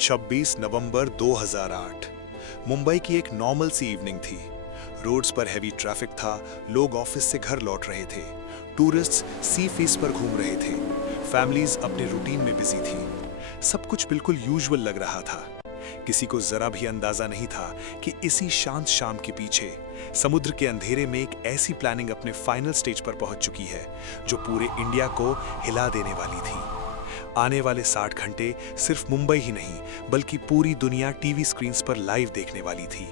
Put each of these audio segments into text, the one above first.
26 नवंबर 2008। मुंबई की एक नॉर्मल सी इवनिंग थी। रोड्स पर हैवी ट्रैफिक था, लोग ऑफिस से घर लौट रहे थे, टूरिस्ट्स सी फेस पर घूम रहे थे, फैमिलीज अपने रूटीन में बिजी थी। सब कुछ बिल्कुल यूजुअल लग रहा था। किसी को जरा भी अंदाजा नहीं था कि इसी शांत शाम के पीछे समुद्र के अंधेरे में एक ऐसी प्लानिंग अपने फाइनल स्टेज पर पहुंच चुकी है जो पूरे इंडिया को हिला देने वाली थी। आने वाले 60 घंटे सिर्फ मुंबई ही नहीं बल्कि पूरी दुनिया टीवी स्क्रीन्स पर लाइव देखने वाली थी।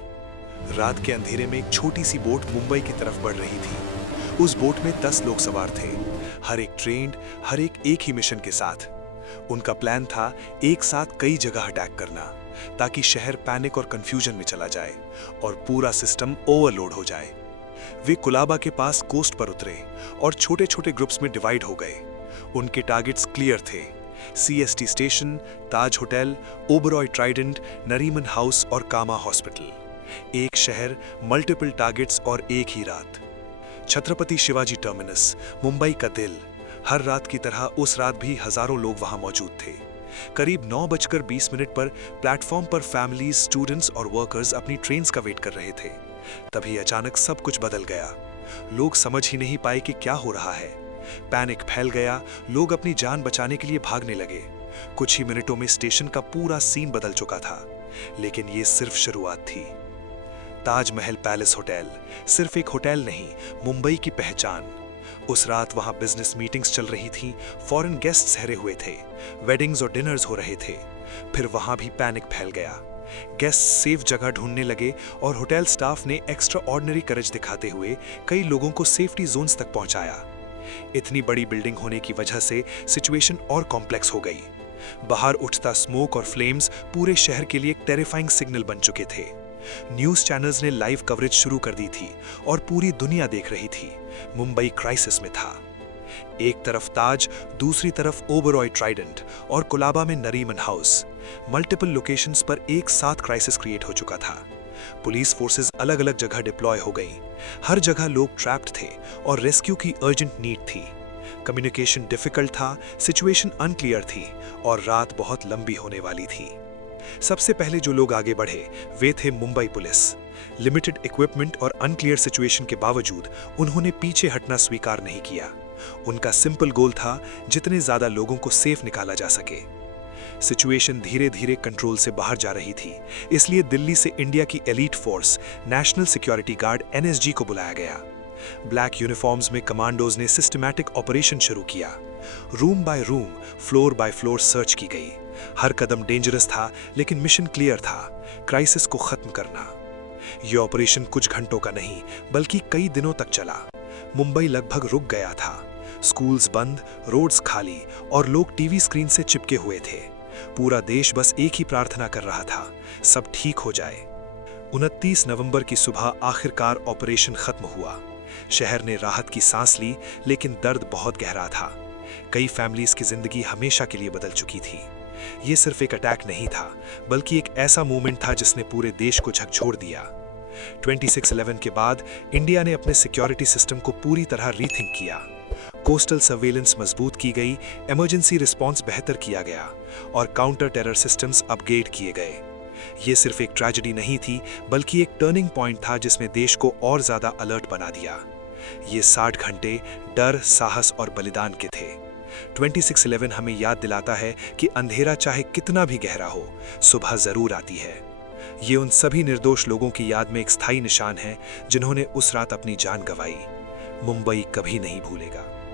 रात के अंधेरे में एक छोटी सी बोट मुंबई की तरफ बढ़ रही थी। उस बोट में 10 लोग सवार थे, हर एक ट्रेन्ड, हर एक ही मिशन के साथ। उनका प्लान था एक साथ कई जगह अटैक करना ताकि शहर पैनिक और कंफ्यूजन में चला जाए और पूरा सिस्टम ओवरलोड हो जाए। वे कुलाबा के पास कोस्ट पर उतरे और छोटे छोटे ग्रुप्स में डिवाइड हो गए। उनके टारगेट्स क्लियर थे: CST station, Taj hotel, Oberoi Trident, Nariman house और कामा हॉस्पिटल। एक शहर, मल्टीपल टारगेट्स और एक ही रात। छत्रपति शिवाजी टर्मिनस, मुंबई का दिल। हर रात की तरह उस रात भी हजारों लोग वहां मौजूद थे। करीब 9:20 पर प्लेटफॉर्म पर फैमिलीज, स्टूडेंट्स और वर्कर्स अपनी ट्रेन्स का वेट कर रहे थे। तभी अचानक सब कुछ बदल गया। लोग समझ ही नहीं पाए कि क्या हो रहा है। पैनिक फैल गया, लोग अपनी जान बचाने के लिए भागने लगे। कुछ ही मिनटों में स्टेशन का पूरा सीन बदल चुका था। लेकिन ये सिर्फ शुरुआत थी। ताजमहल पैलेस होटल सिर्फ एक होटल नहीं, मुंबई की पहचान। उस रात वहां बिजनेस मीटिंग्स चल रही थीं, फॉरेन गेस्ट्स ठहरे हुए थे, वेडिंग्स और डिनर्स हो रहे थे। फिर वहां भी पैनिक फैल गया। गेस्ट सेफ जगह ढूंढने लगे और होटल स्टाफ ने एक्स्ट्रा ऑर्डिनरी करेज दिखाते हुए कई लोगों को सेफ्टी जोन्स तक पहुंचाया। इतनी बड़ी बिल्डिंग होने की वजह से सिचुएशन और कॉम्प्लेक्स हो गई। बाहर उठता स्मोक और फ्लेम्स पूरे शहर के लिए एक टेरिफाइंग सिग्नल बन चुके थे। न्यूज चैनल्स ने लाइव कवरेज शुरू कर दी थी और पूरी दुनिया देख रही थी। मुंबई क्राइसिस में था। एक तरफ ताज, दूसरी तरफ ओबरॉय ट्राइडेंट और कोलाबा में नरीमन हाउस। मल्टीपल लोकेशंस पर एक साथ क्राइसिस क्रिएट हो चुका था। पुलिस फोर्सेस अलग अलग जगह डिप्लॉय हो गई। हर जगह लोग ट्रैप्ड थे और रेस्क्यू की अर्जेंट नीड थी। कम्युनिकेशन डिफिकल्ट था, सिचुएशन अनक्लियर थी और रात बहुत लंबी होने वाली थी। सबसे पहले जो लोग आगे बढ़े वे थे मुंबई पुलिस। लिमिटेड इक्विपमेंट और अनक्लियर सिचुएशन के बावजूद उन्होंने पीछे हटना स्वीकार नहीं किया। उनका सिंपल गोल था जितने ज्यादा लोगों को सेफ निकाला जा सके। सिचुएशन धीरे धीरे कंट्रोल से बाहर जा रही थी, इसलिए दिल्ली से इंडिया की elite force national security guard NSG को बुलाया गया। ब्लैक यूनिफॉर्म्स में कमांडोज ने सिस्टमैटिक ऑपरेशन शुरू किया। Room by room, floor by floor search की गई। हर कदम डेंजरस था लेकिन मिशन क्लियर था: क्राइसिस को खत्म करना। यह ऑपरेशन कुछ घंटों का नहीं बल्कि कई दिनों तक चला। मुंबई लगभग रुक गया था। स्कूल्स बंद, रोड्स खाली और लोग टीवी स्क्रीन से चिपके हुए थे। पूरा देश बस एक ही प्रार्थना कर रहा था, सब ठीक हो जाए। 29 नवंबर की सुबह आखिरकार ऑपरेशन खत्म हुआ। शहर ने राहत की सांस ली, लेकिन दर्द बहुत गहरा था। कई फैमिलीज की जिंदगी हमेशा के लिए बदल चुकी थी। यह सिर्फ एक अटैक नहीं था बल्कि एक ऐसा मूवमेंट था जिसने पूरे देश को झकझोर दिया। 26/11 के बाद इंडिया ने अपने सिक्योरिटी सिस्टम को पूरी तरह रीथिंक किया। कोस्टल सर्वेलेंस मजबूत की गई, इमरजेंसी रिस्पांस बेहतर किया गया और काउंटर टेरर सिस्टम्स अपग्रेड किए गए। यह सिर्फ एक ट्रेजेडी नहीं थी बल्कि एक टर्निंग पॉइंट था जिसने देश को और ज्यादा अलर्ट बना दिया। ये 60 घंटे डर, साहस और बलिदान के थे। 26/11 हमें याद दिलाता है कि अंधेरा चाहे कितना भी गहरा हो, सुबह जरूर आती है। ये उन सभी निर्दोष लोगों की याद में एक स्थायी निशान है जिन्होंने उस रात अपनी जान गंवाई। मुंबई कभी नहीं भूलेगा।